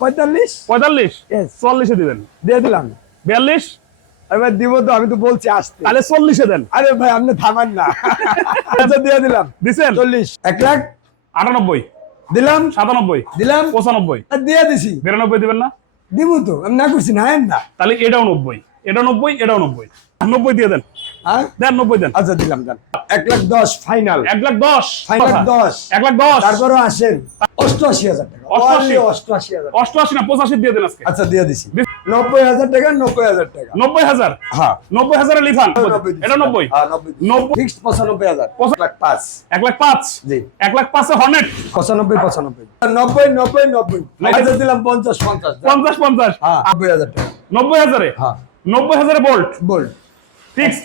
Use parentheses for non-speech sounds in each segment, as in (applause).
পঁয়তাল্লিশ? পঁয়তাল্লিশ? চল্লিশে দিবেন। দিয়ে দিলাম। বিয়াল্লিশ? এবার দিব তো আমি তো বলছি আসতে। তাহলে চল্লিশে দেন। আরে ভাই আপনি থামান না। আচ্ছা দিয়ে দিলাম। দিছেন? চল্লিশ। এক লাখ? আটানব্বই। দিলাম। সাতানব্বই। দিলাম। পঁচানব্বই। দিয়ে দিছি। বিরানব্বই দিবেন না? দিব তো আমি না করছি না না। তাহলে এটাও নব্বই। এটা নব্বই এটাও নব্বই। নব্বই দিয়ে দেন। হ্যাঁ? দেন নব্বই দেন। আচ্ছা দিলাম দেন। এক লাখ দশ ফাইনাল। এক লাখ দশ। লাখ দশ। এক লাখ দশ। তারপরও আসেন। অষ্টআশি হাজার টাকা। অষ্টআশি? হাজার অষ্টআশি না পঁচাশি দিয়ে দেন আজকে। আচ্ছা দিয়ে দিছি। নব্বই হাজার টাকা নব্বই হাজার টাকা। নব্বই হাজার? হ্যাঁ। নব্বই হাজারে লিফান এটা নব্বই? হ্যাঁ ফিক্সড পঁচানব্বই হাজার। লাখ পাঁচ। এক লাখ পাঁচ? জি। এক লাখ পাঁচে হর্নেট পঁচানব্বই পঁচানব্বই। নব্বই নব্বই নব্বই। আচ্ছা দিলাম পঞ্চাশ পঞ্চাশ। পঞ্চাশ পঞ্চাশ? হ্যাঁ নব্বই হাজার টাকা। নব্বই হাজারে? হ্যাঁ। নব্বই হাজারে বোল্ট বল ফিক্সড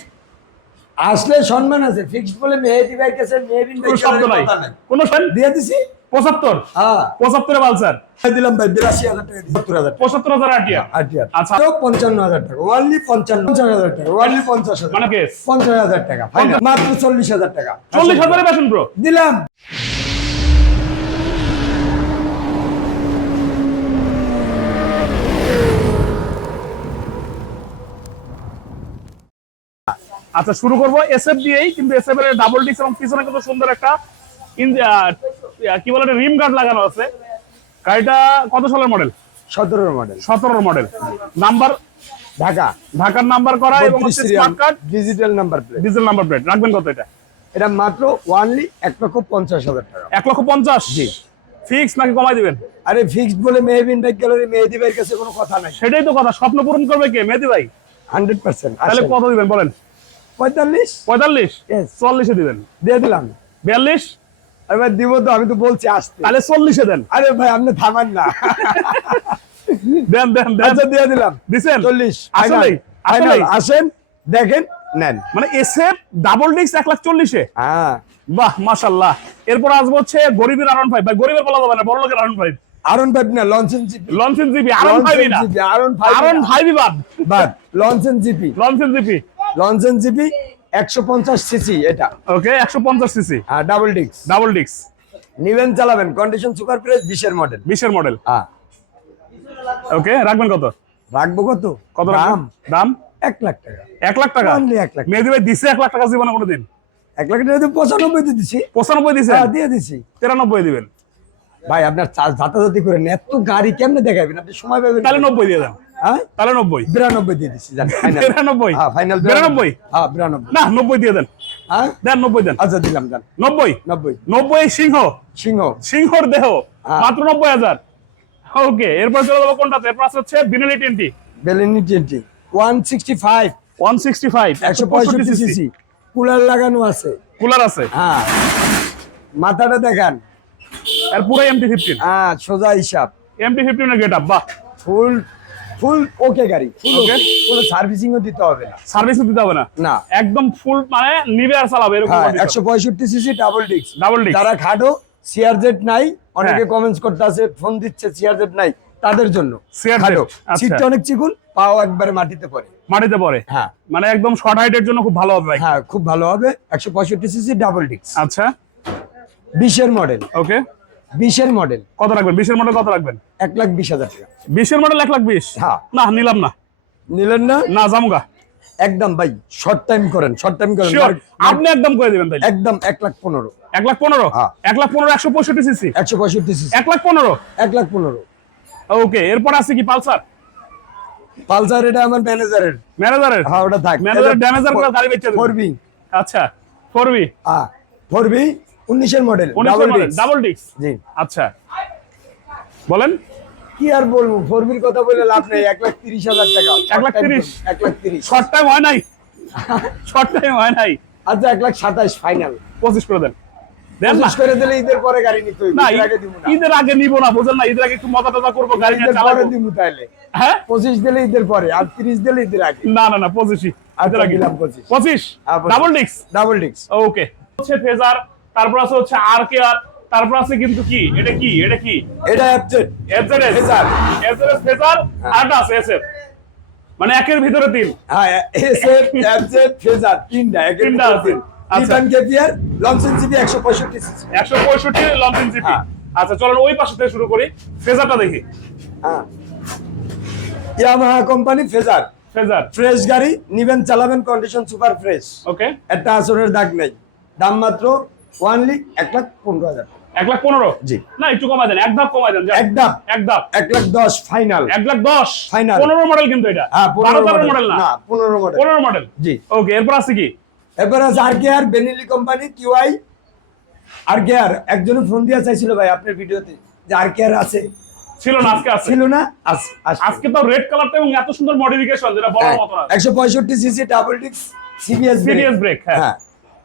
আসলে সম্মান আছে। ফিক্সড বলে মেহেদি ভাই কাছে মেহবিন ভাই কোনো শব্দ নাই। কোনো দিয়ে দিছি? পঁচাত্তর? হ্যাঁ। পঁচাত্তরে বালসার দিলাম ভাই বিরাশি হাজার টাকা সত্তর হাজার পঁচাত্তর হাজার আটিয়া। আচ্ছা। আচ্ছা। পঞ্চান্ন হাজার টাকা। ওয়ানলি পঞ্চান্ন পঞ্চাশ হাজার টাকা। ওয়ানলি পঞ্চাশ হাজার। মানে পঞ্চাশ হাজার টাকা। মাত্র চল্লিশ হাজার টাকা। চল্লিশ হাজারে বেসন প্রো দিলাম। আচ্ছা শুরু করব এস এসএফ দিয়েই কিন্তু এসএফ এর ডাবল ডিস এবং পিছনে কিন্তু সুন্দর একটা কি বলে রিম গার্ড লাগানো আছে। গাড়িটা কত সালের মডেল? সতেরোর মডেল। সতেরো মডেল। নাম্বার? ঢাকা। ঢাকার নাম্বার করা এবং smart card digital number plate diesel number plate রাখবেন কত এটা? এটা মাত্র ওয়ানলি এক লক্ষ পঞ্চাশ হাজার টাকা। এক লক্ষ পঞ্চাশ? জি। ফিক্স নাকি কমাই দিবেন? আরে ফিক্সড বলে মেহবিন ভাই গ্যালারি মেহেদি ভাইয়ের কাছে কোনো কথা নাই। সেটাই তো কথা। স্বপ্ন পূরণ করবে কে? মেহেদি ভাই? হান্ড্রেড পার্সেন্ট তাহলে কত দিবেন বলেন? পঁয়তাল্লিশ? পঁয়তাল্লিশ. চল্লিশে দিবেন। দিয়ে দিলাম। বিয়াল্লিশ? দিব তো আমি তো বলছি আসতে। তাহলে চল্লিশে দেন। আরে ভাই আপনি থামান না। দেন দেন আচ্ছা দিয়ে দিলাম। দিছেন? চল্লিশ। আসেন দেখেন নেন। মানে এসএফ ডাবল ডিস্ক এক লাখ চল্লিশে। হ্যাঁ। বাহ মাশাল্লাহ এরপর আসব হচ্ছে গরিবের আরন ফাইভ ভাই গরিবের বলা যাবে না বড় লোকের আরন ফাইভ আরন ফাইভ না লঞ্চেন জিপি। লঞ্চেন জিপি আরন ফাইভ না। আরন ফাইভ আরন ফাইভ বাদ। বাদ লঞ্চেন জিপি। লঞ্চেন জিপি। লঞ্চেন জিপি। একশো পঞ্চাশ সিসি এটা। ওকে একশো পঞ্চাশ সিসি। হ্যাঁ ডাবল ডিক্স ডাবল ডিস্ক নিবেন চালাবেন। কন্ডিশন সুপার প্রেস বিশের মডেল বিশের মডেল হ্যাঁ। ওকে রাখবেন কত? রাখব কত? কত দাম। দাম? এক লাখ টাকা। এক লাখ টাকা? Only এক লাখ। মেহেদি ভাই দিছে এক লাখ টাকা জীবনে কোনোদিন? এক লাখ টাকা দিয়ে পঁচানব্বই দিয়ে দিছি। পঁচানব্বই দিছে? হ্যাঁ দিয়ে দিছি। তিরানব্বই দিবেন। ভাই আপনার চার্জ যাতাযাতি করেন। এত গাড়ি কেমনে দেখাবেন? আপনি সময় পাবেন তাহলে নব্বই দিয়ে দেন। তাহলে নব্বই বিরানব্বই দিয়ে দিছি জান ফাইনাল বিরানব্বই। হ্যাঁ ফাইনাল বিরানব্বই। হ্যাঁ বিরানব্বই। না নব্বই দিয়ে দেন। হ্যাঁ? দেন নব্বই দেন। আচ্ছা দিলাম জান। নব্বই? নব্বই। নব্বই সিংহ? সিংহ। সিংহর দেহ? হ্যাঁ। মাত্র নব্বই হাজার। ওকে এরপর চলে যাব কোনটাতে? এরপর হচ্ছে Benelli twenty বেলেনি one sixty five one sixty five একশো পঁয়ষট্টি সিসি কুলার লাগানো আছে। কুলার আছে। হ্যাঁ। মাথাটা দেখান। আর পুরো এমটি ফিফটিন হ্যাঁ সোজা হিসাব। এমটি ফিফটিনের গেট আপ বাহ। ফুল ফুল ওকে গাড়ি ফুল ওকে কোনো সার্ভিসিংও দিতে হবে না। সার্ভিস দিতে হবে না? না। একদম ফুল মানে নিবে আর চালাবে এরকম হ্যাঁ একশো পঁয়ষট্টি CC double disc double disc যারা খাটো সিআরজেড নাই অনেকে হ্যাঁ। কমেন্টস করতে ফোন দিচ্ছে সিআরজেড নাই তাদের জন্য। খাটো। আচ্ছা। সিটটা অনেক চিকুন পাও একবারে মাটিতে পড়ে। মাটিতে পড়ে? হ্যাঁ। মানে একদম শর্ট হাইটের জন্য খুব ভালো হবে হ্যাঁ খুব ভালো হবে। একশো পঁয়ষট্টি সিসি ডাবল ডিস্ক আচ্ছা। বিশের মডেল ওকে বিশের মডেল কত রাখবেন? বিশের মডেল কত রাখবেন? এক লাখ বিশ হাজার টাকা। বিশের মডেল এক লাখ বিশ? হ্যাঁ। না নিলাম না। নিলেন না? না জামুগা। একদম ভাই শর্ট টাইম করেন শর্ট টাইম করেন। আপনি একদম করে দিবেন তাই একদম এক লাখ পনেরো। এক লাখ পনেরো? হ্যাঁ। এক লাখ পনেরো একশো পঁয়ষট্টি সিসি একশো পঁয়ষট্টি সিসি এক লাখ পনেরো? এক লাখ পনেরো। ওকে এরপর আছে কি পালসার? পালসার এটা আমার ম্যানেজারের ম্যানেজারের হ্যাঁ ওটা থাক ম্যানেজার ড্যামেজার করে গাড়ি বেচে ফোর বি আচ্ছা ফোর বি হ্যাঁ ফোর বি উনিশের মডেল ডাবল ডিস্ক জি। আচ্ছা। বলেন। কি আর বলব ফোর বির কথা বলে লাভ নেই এক লাখ তিরিশ হাজার টাকা। এক লাখ তিরিশ? এক লাখ তিরিশ। শর্ট টাইম হয় নাই? শর্ট টাইম হয় নাই? আচ্ছা এক লাখ সাতাইশ ফাইনাল পঁচিশ করে দেন। পঁচিশ করে দিলে ঈদের পরে গাড়ি নিতে না ঈদের আগে নিব না বুঝেন না ঈদের আগে একটু মজা টজা করব গাড়ি নিয়ে চালাবো। দিব তাহলে। হ্যাঁ? পঁচিশ দিলে ঈদের পরে আর তিরিশ দিলে ঈদের আগে। না না না পঁচিশই। আচ্ছা, ঈদের আগে। দিলাম 25 পঁচিশ? 25 double disc double disc okay হচ্ছে ফেজার তারপর আছে হচ্ছে আর কে আর তারপর আছে কিন্তু কি? এটা কি? এটা কি? এটা অ্যাপজেট এফজেডএস ফেজার। এফজেডএস ফেজার আরটা আছে এসএফ মানে একের ভিতরে তিন। হ্যাঁ এসএফ অ্যাপজেট ফেজার তিনটা একের তিনটা ভিতরে আছে। তিন। আচ্ছা। কেপিআর পঁয়ষট্টি সিসি একশো পঁয়ষট্টি লঞ্চিং জিপি আচ্ছা চলেন ওই পাশে থেকে শুরু করি। ফেজারটা দেখি। হ্যাঁ। Yamaha company Fazer Fazer fresh গাড়ি নিবেন চালাবেন কন্ডিশন সুপার ফ্রেশ ওকে একটা আসরের দাগ নেই। দাম মাত্র ওয়ানলি এক লাখ পনেরো হাজার। এক লাখ পনেরো? জি। না একটু কমাই দেন এক ধাপ কমাই দেন। এক ধাপ এক ধাপ এক লাখ দশ ফাইনাল এক লাখ দশ? Final. পনেরো মডেল কিন্তু এটা। হ্যাঁ পনেরো মডেল না? পনেরো মডেল পনেরো মডেল জি। ওকে এরপর আছে কি? এরপর আছে আর K R Benelli company QI আর কে আর একজনে ফোন দিয়া চাইছিল ভাই আপনার ভিডিওতে যে আর কে আর আছে। ছিল না আজকে আছে। ছিল না? আজ- আজকে। তো রেড কালারটা এবং এত সুন্দর মডিফিকেশন যেটা বলার হ্যাঁ, মতো না। একশো পঁয়ষট্টি সিসি ডাবল ডিক্স সিবিএস ব্রেক হ্যাঁ। হ্যাঁ।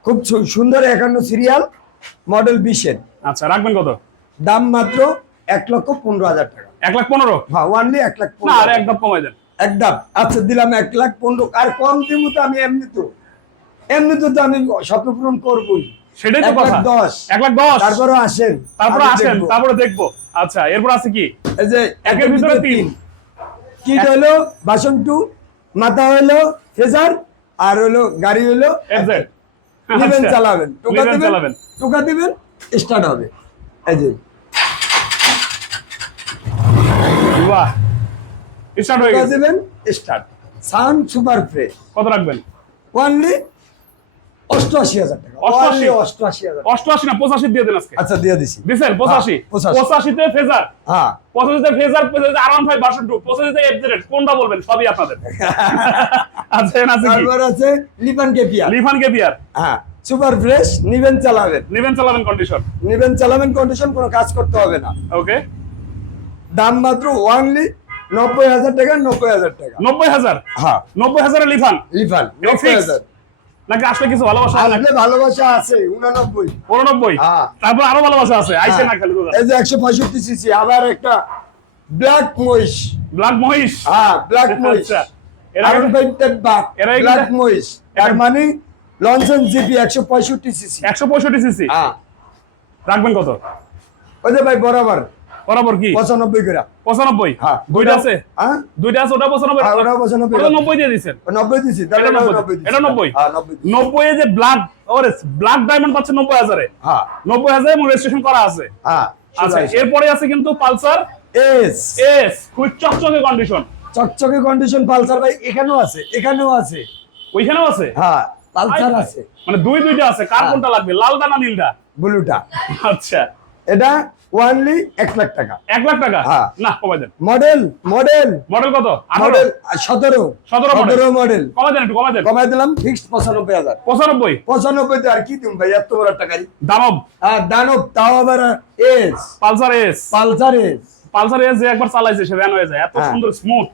খুব সুন্দর একান্ন সিরিয়াল মডেল বিশের। আচ্ছা রাখবেন কত? দাম মাত্র এক লক্ষ পনেরো হাজার টাকা। এক লাখ পনেরো? হ্যাঁ ওয়ানলি এক লাখ পনেরো। আরে এক ধাপ কমাই দেন। একদম। আচ্ছা দিলাম এক লাখ পনেরো। আর কম দিব তো আমি এমনি তো। এমনি তো আমি স্বপ্ন পূরণ করবোই। সেটাই তো কথা। দশ। এক লাখ দশ? তারপরে আসেন। তারপরে আসেন তারপরে দেখব। আচ্ছা এরপর আছে কি? এই যে একের ভিতরে তিন। কিট হলো বাসন টু মাথা হলো ফেজার আর হলো গাড়ি হলো এফজেড নিবেন চালাবেন। টোকা দিবেন? টোকা দিবেন স্টার্ট হবে। এই যে। বাহ। স্টার্ট হয়ে গেছে। দিবেন স্টার্ট সাউন্ড সুপার ফ্রে কত রাখবেন? ওয়ানলি অষ্টআশি হাজার টাকা। অষ্টআশি? অষ্টআশি হাজার অষ্টআশি না পঁচাশি দিয়ে দেন আজকে। আচ্ছা দিয়ে দিছি। দিচ্ছেন পঁচাশি হ্যাঁ, পঁচাশি। পঁচাশিতে ফেজার। হ্যাঁ। পঁচাশিতে ফেজার পঁচাশিতে আরাম ফাইভ ভার্সন টু পঁচাশিতে এফজেড কোনটা বলবেন? সবই আপনাদের। (laughs) আচ্ছা আছে তারপর আছে লিপান কেপিয়া লিফান কেপিয়ার হ্যাঁ সুপার ফ্রেশ নিবেন চালাবেন নিবেন চালাবেন কন্ডিশন নিবেন চালাবেন কন্ডিশন কোনো কাজ করতে হবে না। ওকে দাম মাত্র ওয়ানলি নব্বই হাজার টাকা নব্বই হাজার টাকা। নব্বই হাজার? হ্যাঁ। নব্বই হাজারে লিফান? লিফান নব্বই হাজার। নাকি আসলে কিছু ভালোবাসা আসলে ভালোবাসা আছে উনানব্বই। উননব্বই? হ্যাঁ। তারপর আরও ভালোবাসা আছে আইসে না খালি এই যে একশো পঁয়ষট্টি সিসি আবার একটা ব্ল্যাক মহিষ। ব্ল্যাক মহিষ? হ্যাঁ ব্ল্যাক মহিষ। আচ্ছা এরা আরন পেন্টেড বাক এরা এগুলা- ব্ল্যাক মহিষ। তার মানে জিপি সিসি? হ্যাঁ। রাখবেন কত? ওই যে ভাই বরাবর। বরাবর কি? পঁচানব্বই করে। পঁচানব্বই? হ্যাঁ দুইটা আছে? হ্যাঁ? দুইটা আছে ওটা পঁচানব্বই। হ্যাঁ, ওটাও পঁচানব্বই। ওটা নব্বই দিয়ে দিচ্ছেন নব্বই দিছি তাহলে এটা ওটাও নব্বই। নব্বই দিছি। এটা নব্বই? হ্যাঁ নব্বই দিছি। নব্বই যে ব্ল্যাক ওরে ব্ল্যাক ডায়মন্ড পাচ্ছে নব্বই হাজারে। হ্যাঁ। নব্বই হাজারে এবং রেজিস্ট্রেশন করা আছে। হ্যাঁ আচ্ছা এরপরে আছে কিন্তু পালসার এস। এস খুব চকচকে কন্ডিশন চকচকে কন্ডিশন পালসার ভাই এখানেও আছে এখানেও আছে। ওইখানেও আছে? হ্যাঁ পালসার আছে। মানে দুই দুইটা আছে। কার হ্যাঁ। কোনটা লাগবে? লালটা না নীলটা ব্লুটা। আচ্ছা। এটা ওয়ানলি এক লাখ টাকা। এক লাখ টাকা? হ্যাঁ। না কমাই দেন। মডেল মডেল মডেল কত? মডেল সতেরো। 17 model। সতেরো মডেল কমাই দেন একটু কমাই দেন। কমাই দিলাম ফিক্সড পঁচানব্বই হাজার। পঁচানব্বই? পঁচানব্বই আর কি দিন ভাই এত বড় টাকা দানব। আর দানব তাও আবার S Pulsar S Pulsar S Pulsar S যে একবার চালাইছে সে ভ্যান হয়ে যায়। এত হ্যাঁ। সুন্দর স্মুথ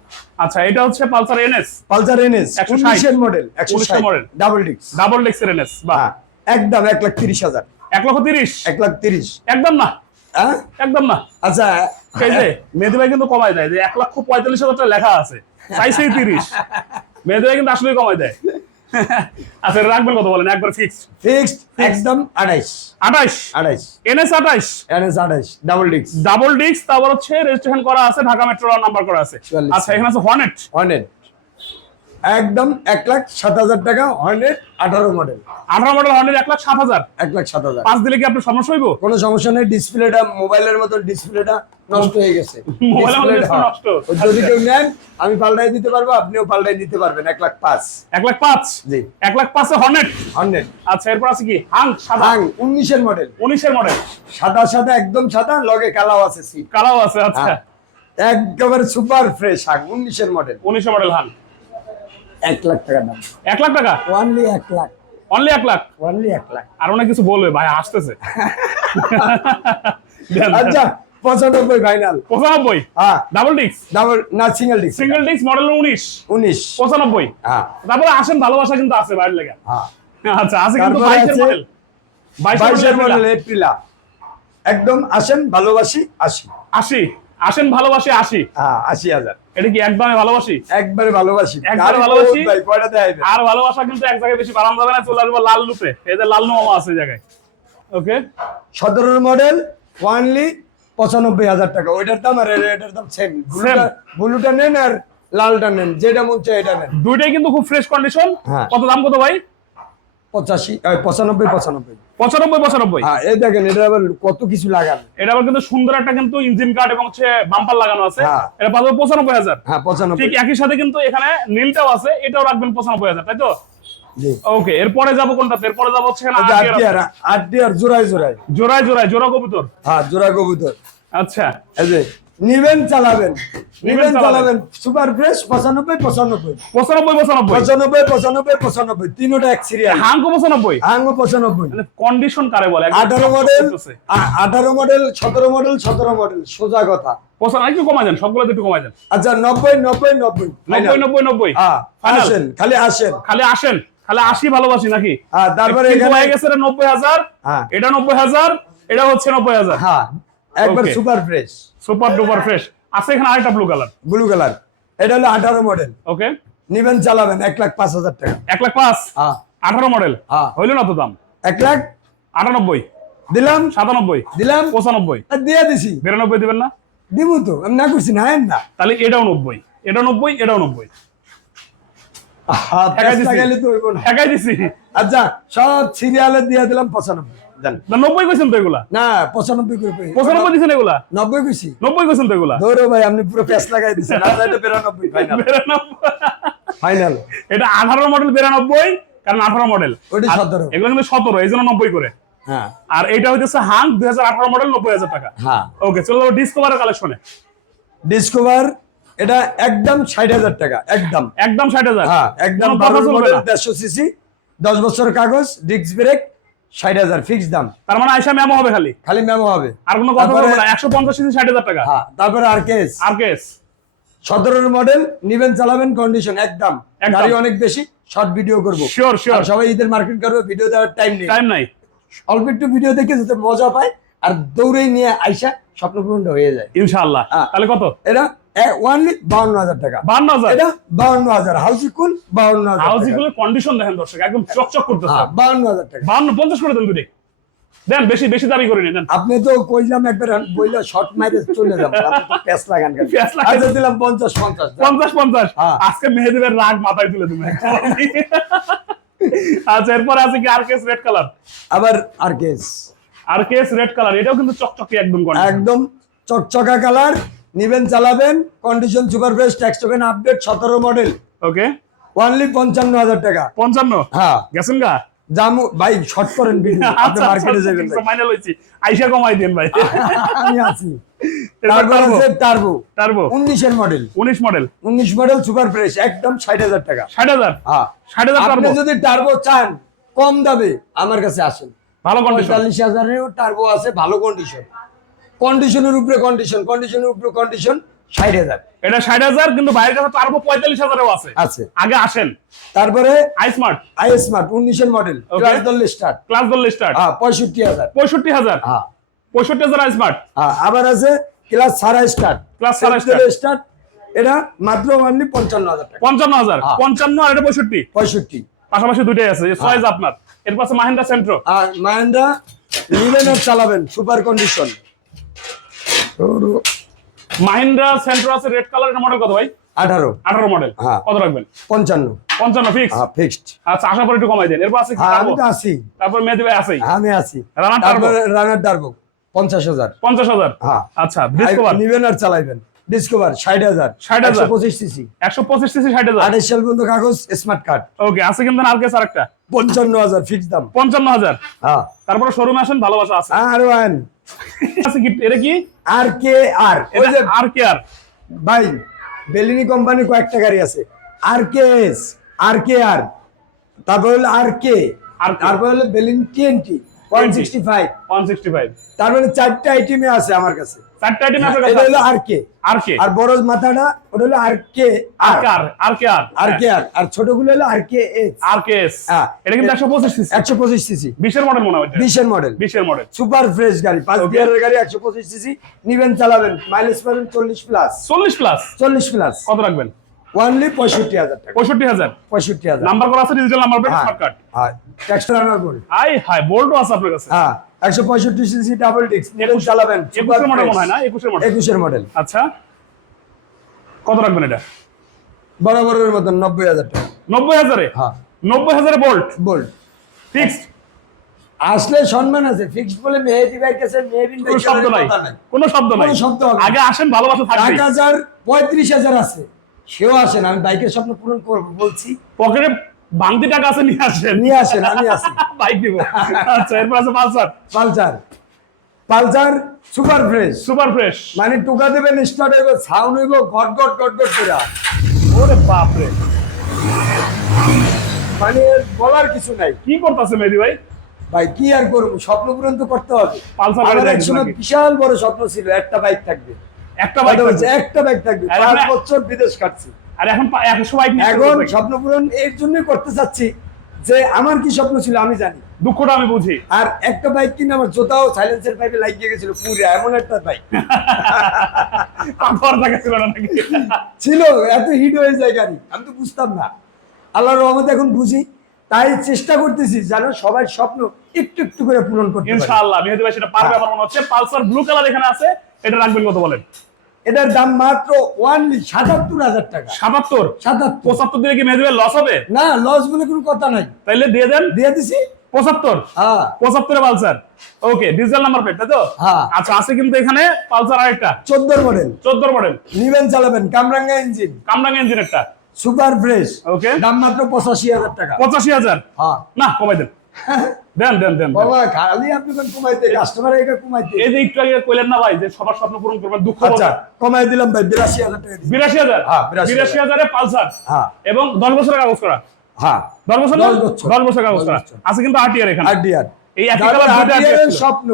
আচ্ছা এটা হচ্ছে পালসার এনএস পালসার এনএস 160 উনিশের মডেল একশো 19 model। ডাবল ডিক্স ডাবল ডেক্সের এনএস বা হ্যাঁ একদম এক লাখ তিরিশ হাজার। এক লক্ষ তিরিশ। এক লাখ তিরিশ। একদম না। একদম না। আচ্ছা এই যে মেহেদি ভাই কিন্তু কমাই দেয়। যে এক লক্ষ পঁয়তাল্লিশ হাজার টাকা লেখা আছে। চাইছেই তিরিশ। মেহেদি ভাই কিন্তু আসলে কমাই দেয়। আচ্ছা রাখবেন কত বলেন? একবার ফিক্সড ফিক্সড একদম আড়াইশ আঠাইশ? আড়াইশ এনএস আঠাইশ? এনএস আড়াইশ ডাবল ডিক্স ডাবল ডিস্ক তারপর হচ্ছে রেজিস্ট্রেশন করা আছে ঢাকা মেট্রো নাম্বার করা আছে। 44 আচ্ছা এখানে আছে হর্নেট হর্নেট একদম এক লাখ সাত হাজার টাকা হর্নেট আঠারো মডেল আঠারো মডেল হর্নেট এক লাখ সাত হাজার? এক লাখ সাত হাজার। পাঁচ দিলে কি আপনার সমস্যা হইব? কোনো সমস্যা নেই ডিসপ্লেটা মোবাইলের মতো ডিসপ্লেটা নষ্ট হয়ে গেছে। যদি কেউ নেন আমি পাল্টাই দিতে পারব আপনিও পাল্টাই দিতে পারবেন এক লাখ পাঁচ। এক লাখ পাঁচ? জি। এক লাখ পাঁচে হর্নেট? হর্নেট। আচ্ছা এরপর আছে কি? হাং সাদা। হাং উনিশের মডেল উনিশের মডেল সাদা সাদা একদম সাদা লগে কালাও আছে কালাও আছে আচ্ছা। হ্যাঁ। একেবারে সুপার ফ্রেশ হাং উনিশের মডেল উনিশের মডেল হাং। এক লাখ টাকা দাম। এক লাখ টাকা? ওয়ানলি এক লাখ। অনলি এক লাখ? ওয়ানলি এক লাখ। আর অনেক কিছু বলবে ভাই দেন। আচ্ছা পঁচানব্বই ফাইনাল পঁচানব্বই? হ্যাঁ। ডাবল ডিস্ক ডাবল না single disc single disc model উনিশ। উনিশ। পঁচানব্বই? হ্যাঁ। তারপরে আসেন ভালোবাসা কিন্তু আছে বাইরের লেগে। হ্যাঁ। আচ্ছা আছে কিন্তু বাইশের মডেল বাইশের মডেল এপ্রিলা। একদম আসেন ভালোবাসি আশি আশি আসেন ভালোবাসি আশি হ্যাঁ আশি হাজার। এটা কি একবারে ভালোবাসি? একবারে ভালোবাসি। একবারে ভালোবাসি? আর ভালোবাসা কিন্তু এক জায়গায় বেশি বাড়ানো যাবে না চলে আসব লাল লুপে। এই যে লাল নোমা আছে জায়গায়। ওকে? সতেরোর মডেল ওয়ানলি পঁচানব্বই হাজার টাকা। ওইটার দাম আর এটার দাম সেম ব্লুটা নেন আর লালটা নেন। যেটা মন চায় এটা নেন। দুইটাই কিন্তু খুব ফ্রেশ কন্ডিশন হ্যাঁ। কত দাম কত ভাই? পঁচাশি পঁচানব্বই পঁচানব্বই। পঁচানব্বই পঁচানব্বই। হ্যাঁ এই দেখেন এটা আবার কত কিছু লাগান। এটা আবার কিন্তু সুন্দর একটা কিন্তু ইঞ্জিন কার্ড এবং হচ্ছে বাম্পার লাগানো আছে। হ্যাঁ। এটা পাবো পঁচানব্বই হাজার। হ্যাঁ পঁচানব্বই। ঠিক একই সাথে কিন্তু এখানে নীলটাও আছে এটাও রাখবেন পঁচানব্বই হাজার তাই তো? ওকে এরপরে যাব কোনটা? এরপরে যাব হচ্ছে যে আট টিয়ার জোড়ায় জোড়ায়। জোড়ায় জোড়ায় জোড়া কবুতর। হ্যাঁ জোড়া কবুতর। আচ্ছা। এই যে নিবেন চালাবেন। নিবেন চালাবেন। সুপার ফ্রেশ পঁচানব্বই পঁচানব্বই। পঁচানব্বই পঁচানব্বই? পঁচানব্বই পঁচানব্বই পঁচানব্বই। তিনোটা এক সিরিয়াল হাঙ্কো পঁচানব্বই? আঙ্গ পঁচানব্বই। কন্ডিশন কারে বলে? আঠারো মডেল। আঠারো মডেল সতেরো মডেল সতেরো মডেল সোজা কথা। একটু কমাই দেন সবগুলো একটু কমাই দেন। আচ্ছা নব্বই নব্বই নব্বই। নব্বই নব্বই নব্বই। আসেন খালি আসেন। খালি আসেন খালি আসি ভালোবাসি নাকি? হ্যাঁ তারপরে এখানে গেছে এটা নব্বই হাজার হ্যাঁ। এটা নব্বই হাজার এটা হচ্ছে নব্বই হাজার। হ্যাঁ। একবার super fresh super duper fresh আছে এখানে আরেকটা ব্লু কালার ব্লু কালার এটা হলো আঠারো মডেল ওকে নিবেন চালাবেন এক লাখ পাঁচ হাজার টাকা। এক লাখ পাঁচ? হ্যাঁ। আঠারো মডেল হ্যাঁ। হইল না তো দাম? এক লাখ? আটানব্বই। দিলাম। সাতানব্বই। দিলাম। পঁচানব্বই। আর দিয়ে দিছি। বিরানব্বই দিবেন না? দিব তো। আমি না করছি না না। তাহলে এটাও নব্বই। এটা নব্বই এটাও নব্বই। হ্যাঁ, ঠেকাই প্যাঁচ দিছি। আচ্ছা সব সিরিয়ালে দিয়ে দিলাম পঁচানব্বই। জান না নব্বই কইছেন তো এগুলা? না কই। দিছেন এগুলা? নব্বই কইছি। নব্বই কইছেন তো এগুলা? ধরো ভাই আপনি পুরো প্যাঁচ লাগাই দিচ্ছেন না এটা বিরানব্বই ফাইনাল বিরানব্বই। ফাইনাল এটা আঠারো মডেল বিরানব্বই কারণ আঠারো মডেল ওটা 17 এগুলো কিন্তু সতেরো এই জন্য নব্বই করে। হ্যাঁ। আর এটা হইতেছে হাং দুই হাজার আঠারো মডেল নব্বই হাজার টাকা। হ্যাঁ। ওকে চলো ডিসকভারের কালেকশনে ডিসকভার এটা একদম ষাট হাজার টাকা একদম। একদম ষাট হাজার? হ্যাঁ একদম মডেল সিসি দশ বছর কাগজ ডিস্ক ব্রেক ষাট হাজার ফিক্স দাম। তার মানে আইসা মেমো হবে খালি? খালি মেমো হবে। আর কোনো কথা বলব না। একশো পঞ্চাশ ষাট হাজার টাকা। হ্যাঁ তারপরে আর কেস আর কেস সতেরোর মডেল নিবেন চালাবেন কন্ডিশন একদম। একদম। গাড়ি অনেক বেশি শর্ট ভিডিও করব। শিওর শিওর সবাই ঈদের মার্কেট করবে ভিডিও দেওয়ার টাইম নেই। টাইম নাই। অল্প একটু ভিডিও দেখে যাতে মজা পায় আর দৌড়ে নিয়ে আইসা স্বপ্ন পূরণটা হয়ে যায়। ইনশাআল্লাহ। হ্যাঁ। তাহলে কত? এটা ওয়ানলি বাউন্ন হাজার টাকা। হাজার? এটা বাউন্ন হাজার। হাউসি কুল বাউন্ন হাজার হাউসি টাকা। কন্ডিশন দেখেন দর্শক একদম চকচক করতেছে। হ্যাঁ বাউন্ন হাজার টাকা। পঞ্চাশ করে দেন দুটি। দেন বেশি বেশি দাবি করে নেন আপনি তো কইলাম একবার বইলা শর্ট মাইরে চলে আপনি তো লাগান আচ্ছা দিলাম হ্যাঁ। আজকে মেহেদিবের রাগ মাথায় তুলে তুমি আচ্ছা এরপর আছে কি আর কেস রেড কালার আবার R KS R KS red colour এটাও কিন্তু চকচকে একদম একদম চকচকা কালার নিবেন চালাবেন condition super fresh tax token update সতেরো মডেল ওকে ওয়ানলি পঞ্চান্ন হাজার টাকা। পঞ্চান্ন? হ্যাঁ। গেছেন গা? জামু ভাই শর্ট করেন ভিডিও আপনি মার্কেটে যাবেন। ফাইনাল হয়েছি। আইসা কমাই দেন ভাই। (laughs) আমি আছি। তারপর আছে টার্বো টার্বো উনিশের মডেল উনিশ মডেল উনিশ মডেল সুপার ফ্রেশ একদম ষাট হাজার টাকা। ষাট হাজার? হ্যাঁ। আপনি যদি টার্বো চান কম দামে আমার কাছে আসেন। ভালো কন্ডিশন টার্বো আছে ভালো কন্ডিশন কন্ডিশনের উপরে কন্ডিশন কন্ডিশনের উপরে কন্ডিশন ষাট হাজার। এটা ষাট হাজার কিন্তু বাইরের কাছে টার্বো পঁয়তাল্লিশ হাজারও আছে। আছে। আগে আসেন। তারপরে আই স্মার্ট। আই স্মার্ট উনিশের মডেল Okay. চল্লিশ স্টার্ট ক্লাস ধরলে স্টার্ট হ্যাঁ পঁয়ষট্টি হাজার। পঁয়ষট্টি হাজার? হ্যাঁ। পঁয়ষট্টি হাজার আই স্মার্ট। হ্যাঁ আবার আছে ক্লাস সারা স্টার্ট সারা স্টার্ট এটা মাত্র অনলি পঞ্চান্ন হাজার পঞ্চান্ন হাজার। হ্যাঁ। পঞ্চান্ন আর এটা পঁয়ষট্টি। পঁয়ষট্টি। পাশাপাশি দুইটাই আছে হ্যাঁ। চয়েস আপনার। এর পাশে মাহিন্দ্রা সেন্ট্রো আর মাহেন্দ্রা নিবেন আর চালাবেন সুপার কন্ডিশন মাহিন্দ্রা সেন্ট্রো আছে রেড কালারের মডেল কত ভাই? আঠারো। আঠারো মডেল হ্যাঁ। কত রাখবেন? পঞ্চান্ন। পঞ্চান্ন ফিক্স হ্যাঁ ফিক্সড আচ্ছা একটু কমাই দেন। এরপর আছে হ্যাঁ আমি তো আছি। তারপর আমি আছি। রানার তারপরে রানার ডারবো পঞ্চাশ হাজার। পঞ্চাশ হাজার? হ্যাঁ। আচ্ছা ডিসকভার নিবেন আর চালাইবেন। ডিসকভার ষাট হাজার। 60,000 পঁচিশ সিসি একশো পঁচিশ সিসি ষাট হাজার? আঠাশ সাল পর্যন্ত কাগজ স্মার্ট কার্ড ওকে আছে কিন্তু আর কেস আরেকটা? পঞ্চান্ন হাজার ফিক্স দাম। পঞ্চান্ন হাজার? হ্যাঁ। তারপরে শোরুমে আসেন ভালোবাসা আছে। আর আছে কি? এটা কি? আর কে আর? ওই যে আর কে আর? ভাই বেলিনি কোম্পানি কয়েকটা গাড়ি আছে। R K S? R K R? তারপর হলো আর কে? আর তারপর হলো বেলিন টিএনটি ফাইভ তারপরে চারটা আইটেমে আছে আমার কাছে। চারটা আইটেম আপনার এটা হলো আর কে আর কে আর বড় মাথাটা ওটা হলো আর কে আর আর আর আর কে আর আর কে আর আর ছোটগুলো হলো আর K S R K S. এটা কিন্তু একশো পঁচিশ সিসি একশো পঁচিশ সিসি বিশের মডেল মনে হয় মডেল বিশের মডেল সুপার ফ্রেশ গাড়ি। পাঁচ গিয়ারের গাড়ি একশো পঁচিশ সিসি নিবেন চালাবেন। মাইলেজ পাবেন চল্লিশ প্লাস চল্লিশ প্লাস চল্লিশ প্লাস কত রাখবেন? ওয়ানলি পঁয়ষট্টি হাজার টাকা। পঁয়ষট্টি হাজার? পঁয়ষট্টি হাজার। নাম্বার করা আছে ডিজিটাল নাম্বার প্লেট হ্যাঁ হ্যাঁ ট্যাক্স রানার বোর্ড আই হাই বোল্টও আছে আপনার কাছে। হ্যাঁ একশো পঁয়ষট্টি সিসি ডাবল ডিস্ক নিবেন চালাবেন একুশের মডেল মনে হয় না? একুশের মডেল একুশের মডেল আচ্ছা। কত রাখবেন এটা? বরাবরের মতন নব্বই হাজার টাকা। নব্বই হাজারে? হ্যাঁ। নব্বই হাজারে বোল্ট বোল্ট ফিক্সড আসলে সম্মান আছে ফিক্সড বলে মেহেদি ভাই কাছে মেহেদিন ভাই কোনো শব্দ নাই। কোনো শব্দ নাই আগে আসেন ভালোবাসা থাকবে। এক হাজার পঁয়ত্রিশ হাজার আছে। সেও আসেন আমি বাইকের স্বপ্ন পূরণ করব বলছি। পকেটে বাংতি টাকা আছে নিয়ে আসেন। নিয়ে আসেন আমি আসি। (laughs) বাইক দিব আচ্ছা এরপর আছে Pulsar. Pulsar. Pulsar super fresh. Super fresh. মানে টুকা দেবেন স্টার্ট হইব সাউন্ড হইব গট গট গট গট করে। ওরে বাপ রে মানে বলার কিছু নাই। কি করতেছে মেহেদি ভাই? ভাই কি আর করব? স্বপ্ন পূরণ তো করতে হবে। পালসার বিশাল বড় স্বপ্ন ছিল একটা বাইক থাকবে। একটা বাইক বলছি, একটা বাইক থাকবে। পাঁচ বছর বিদেশ কাটছি। আর এখন একশো বাইক এখন চলতেছে। স্বপ্ন পূরণ এর জন্যই করতে চাচ্ছি যে আমার কি স্বপ্ন ছিল আমি জানি। দুঃখটা আমি বুঝি। আর একটা বাইক কিনে আমার জোতাও সাইলেন্সের পাইপে লাগিয়ে গেছিল পুরে এমন একটা বাইক টাকা ছিল না নাকি? ছিল এত হিট হয়ে যায় গাড়ি। আমি তো বুঝতাম না। আল্লাহর রহমতে এখন বুঝি। তাই চেষ্টা করতেছি যেন সবাই স্বপ্ন একটু একটু করে পূরণ করতে ইনশাআল্লাহ মেহেদি ভাই সেটা পারবে। আমার মনে হচ্ছে। পালসার ব্লু কালার এখানে আছে। এটা রাখবেন কত বলেন? এটার দাম মাত্র ওয়ানলি সাতাত্তর হাজার টাকা। সাতাত্তর? সাতাত্তর। পঁচাত্তর দিলে কি মেহেদি লস হবে? না লস বলে কোনো কথা নাই। তাইলে দিয়ে দেন। দিয়ে দিছি। পঁচাত্তর? হ্যাঁ। পঁচাত্তরে Pulsar. Okay digital number plate তাই তো? হ্যাঁ। আচ্ছা আছে কিন্তু এখানে পালসার আরেকটা। চোদ্দোর মডেল চোদ্দোর মডেল নিবেন চালাবেন। কামরাঙ্গা ইঞ্জিন কামরাঙ্গা ইঞ্জিন একটা। Super fresh Okay. দাম মাত্র পঁচাশি হাজার টাকা। পঁচাশি হাজার? হ্যাঁ। না কমাই দেন। (laughs) দেন দেন দেন। বাবা খালি আপনি কোন কমাইতে কাস্টমার এটা কমাইতে। এই যে একটু আগে কইলেন না ভাই যে সবার স্বপ্ন পূরণ করবেন দুঃখ আচ্ছা কমাই দিলাম ভাই বিরাশি হাজার টাকা দিই বিরাশি হাজার? হ্যাঁ, 82,000 বিরাশি হাজারে পালসার? হ্যাঁ। এবং দশ বছরের কাগজ করা? হ্যাঁ। দশ বছর না? দশ বছর। কাগজ করা। আছে কিন্তু এখানে। আর ডিয়ার এই একই কালার দুইটা স্বপ্ন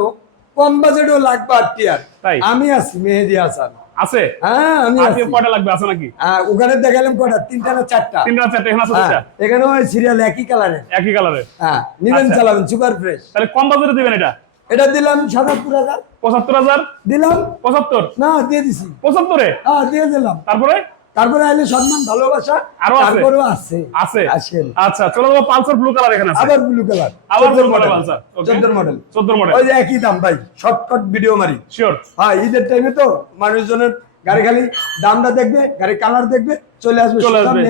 কম বাজেটও লাগবে আর টিয়ার তাই? আমি আছি মেহেদি হাসান। আছে? হ্যাঁ আমি আছি। কয়টা লাগবে? আছে নাকি? ওখানে দেখালাম তিনটা না চারটা? তিনটা চারটা? এখানে আছে এখানে ওই সিরিয়াল একই কালারে একই কালারে হ্যাঁ নিবেন আচ্ছা। চালাবেন সুপার ফ্রেশ তাহলে কম বাজারে দিবেন এটা? এটা দিলাম সাতাত্তর হাজার। পঁচাত্তর হাজার? দিলাম। পঁচাত্তর? না দিয়ে দিছি। পঁচাত্তরে? হ্যাঁ দিয়ে দিলাম। তারপরে? তারপরে আইলে সম্মান ভালোবাসা আরও আছে? আছে। আছে? আসেন। আচ্ছা চলো যাব পালসার ব্লু কালার এখানে আছে। আবার ব্লু কালার আবার ব্লু কালার পালসার চোদ্দ মডেল চোদ্দ মডেল ওই যে একই দাম ভাই। শর্টকাট ভিডিও মারি। শিওর হ্যাঁ ঈদের টাইমে তো মানুষজনের গাড়ি খালি দামটা দেখবে গাড়ি কালার দেখবে চলে আসবে। চলে আসবে।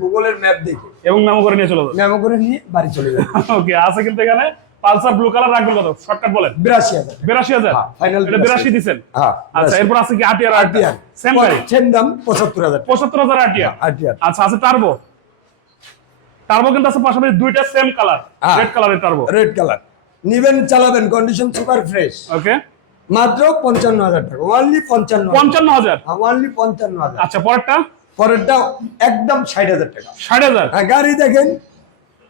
গুগলের ম্যাপ দেখে। এবং মেমো করে নিয়ে চলে যাবে। মেমো করে নিয়ে বাড়ি চলে যাবে। (laughs) ওকে আছে কিন্তু এখানে। পালসার ব্লু কালার রাখবেন কত? শর্টকাট বলেন। বিরাশি হাজার। বিরাশি হাজার? হ্যাঁ, এটা বিরাশি। 82 দিচ্ছেন? হ্যাঁ আচ্ছা এরপর আছে কি আটিয়ার আরটিআর। সেম গাড়ি? সেম দাম পঁচাত্তর হাজার। পঁচাত্তর হাজার আটিয়ার আরটিআর। আচ্ছা আছে টার্বো টার্বো কিন্তু আছে পাশাপাশি দুইটা সেম কালার হ্যাঁ। রেড কালারের টার্বো রেড কালার নিবেন চালাবেন কন্ডিশন সুপার ফ্রেশ ওকে মাত্র পঞ্চান্ন হাজার টাকা। ওয়ানলি পঞ্চান্ন পঞ্চান্ন হাজার? ওয়ানলি পঞ্চান্ন হাজার। আচ্ছা পরেরটা? পরেরটা একদম ষাট হাজার টাকা। ষাট হাজার? হ্যাঁ, গাড়ি দেখেন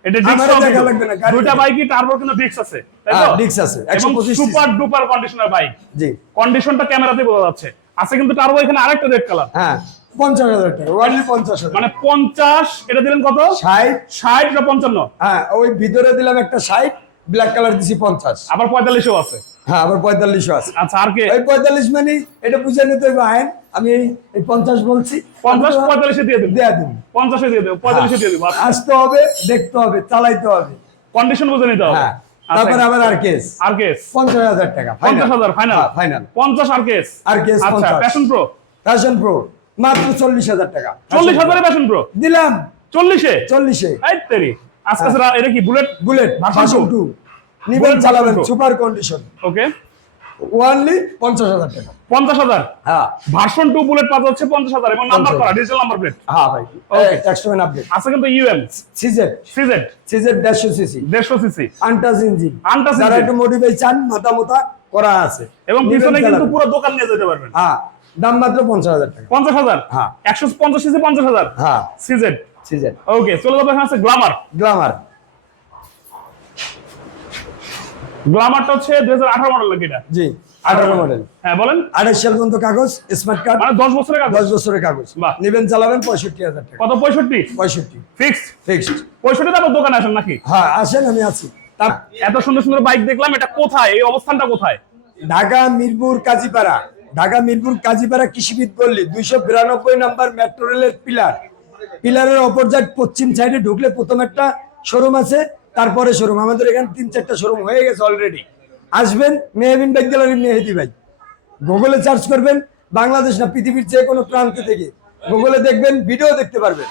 এটা আমারও লাগবে না, দুইটা বাইকই টার্বো কিন্তু ডিক্স আছে তাই হ্যাঁ, তো? ডিস্ক আছে, এবং সুপার ডুপার কন্ডিশনার বাইক জি। কন্ডিশনটা ক্যামেরাতে বোঝা যাচ্ছে। আছে কিন্তু টার্বো এখানে আরেকটা রেড কালার হ্যাঁ পঞ্চাশ হাজার টাকা পঞ্চাশ মানে পঞ্চাশ এটা দিলেন কত? ষাট। ষাট না পঞ্চান্ন? হ্যাঁ ওই ভিতরে দিলাম একটা ষাট ব্ল্যাক কালার দিছি পঞ্চাশ। আবার পঁয়তাল্লিশও আছে। হ্যাঁ আবার পঁয়তাল্লিশও আছে। আচ্ছা আর কে? ওই পঁয়তাল্লিশ মানে এটা বুঝে নিতে হবে আইন। আমি এই- পঞ্চাশ বলছি। পঞ্চাশ পঁয়তাল্লিশে দিয়ে দিন দেয়া দিন পঞ্চাশে দিয়ে দেবো পঁয়তাল্লিশে দিয়ে দেবো আসতে হবে দেখতে হবে চালাইতে হবে। কন্ডিশন বুঝে নিতে হবে। হ্যাঁ আচ্ছা, আবার আর কেস আর কেস পঞ্চাশ হাজার টাকা পঞ্চাশ হাজার ফাইনাল ফাইনাল পঞ্চাশ আর কেস আর কেস আচ্ছা প্যাশন প্রো ফ্যাশন প্রো মাত্র চল্লিশ হাজার টাকা। চল্লিশ হাজারে প্যাশন প্রো দিলাম। চল্লিশে? চল্লিশে। এই তেরি। আজকে এটা কি বুলেট বুলেট ভার্সন টু নিবেন চালাবেন সুপার কন্ডিশন ওকে ওয়ানলি পঞ্চাশ হাজার টাকা। পঞ্চাশ হাজার? হ্যাঁ। ভার্সন টু বুলেট পাওয়া যাচ্ছে পঞ্চাশ হাজার। এবং নাম্বার করা ডিজিটাল নাম্বার প্লেট হ্যাঁ ভাই. একশো আপডেট আছে কিন্তু ইউএম সিজেড সিজেড সিজেড দেড়শো সিসি দেড়শো সিসি আনটাস ইঞ্জিন Untouched যারা একটু মডিফাই চান মাথা মোতা করা আছে। এবং পিছনে কিন্তু পুরো দোকান নিয়ে যেতে পারবেন। হ্যাঁ দাম মাত্র পঞ্চাশ হাজার টাকা। পঞ্চাশ হাজার? হ্যাঁ। একশো পঞ্চাশ সিসি পঞ্চাশ হাজার? হ্যাঁ। সিজেড সিজেড ওকে চলে যাব আছে গ্লামার গ্লামার গ্লামারটা হচ্ছে দুই হাজার আঠারো মডেল নাকি এটা? জি আঠারো মডেল হ্যাঁ বলেন। আঠাশ সাল পর্যন্ত কাগজ স্মার্ট কার্ড মানে দশ বছরের কাগজ? দশ বছরের কাগজ। নিবেন চালাবেন পঁয়ষট্টি হাজার টাকা। কত পঁয়ষট্টি? পঁয়ষট্টি। ফিক্সড ফিক্সড পঁয়ষট্টি তারপর দোকানে আসেন নাকি? হ্যাঁ আসেন আমি আছি। এত সুন্দর সুন্দর বাইক দেখলাম এটা কোথায়? এই অবস্থানটা কোথায়? ঢাকা মিরপুর কাজীপাড়া। ঢাকা মিরপুর কাজীপাড়া কৃষিবিদ গল্লি দুইশো বিরানব্বই নাম্বার মেট্রো রেলের পিলার পিলারের অপর সাইড পশ্চিম সাইডে ঢুকলে প্রথম একটা শোরুম আছে তারপরে শোরুম আমাদের এখানে তিন চারটা শোরুম হয়ে গেছে অলরেডি আসবেন মেহবিন বাইক গ্যালারি মেহেদি ভাই। গুগলে সার্চ করবেন বাংলাদেশ না পৃথিবীর যে কোনো প্রান্ত থেকে। গুগলে দেখবেন ভিডিও দেখতে পারবেন।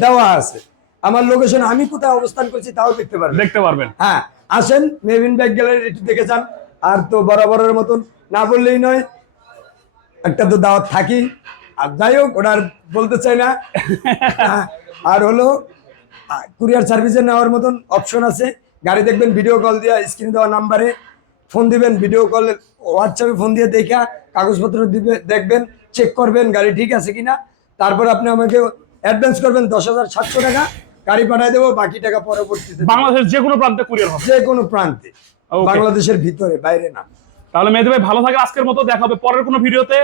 দেওয়া আছে। আমার লোকেশন আমি কোথায় অবস্থান করছি তাও দেখতে পারবেন। দেখতে পারবেন। হ্যাঁ আসেন মেহবিন ব্যাগ গ্যালারি একটু দেখে যান। আর তো বরাবরের মতন না বললেই নয় একটা তো দাওয়াত থাকি। আর যাই হোক ওটা আর বলতে চাই না। (laughs) আর হলো কুরিয়ার সার্ভিসে নেওয়ার মতন অপশন আছে। গাড়ি দেখবেন ভিডিও কল দিয়া স্ক্রিন দেওয়া নাম্বারে ফোন দিবেন ভিডিও কল হোয়াটসঅ্যাপে ফোন দিয়ে দেখা কাগজপত্র দিবে দেখবেন চেক করবেন গাড়ি ঠিক আছে কিনা। তারপর আপনি আমাকে অ্যাডভান্স করবেন দশ হাজার সাতশো টাকা গাড়ি পাঠিয়ে দেবো বাকি টাকা পরবর্তীতে বাংলাদেশের যে কোনো প্রান্তে কুরিয়ার হবে? যে কোনো প্রান্তে বাংলাদেশের ভিতরে বাইরে না। তাহলে ভাই ভালো থাকে আজকের মতো দেখা হবে পরের কোনো ভিডিওতে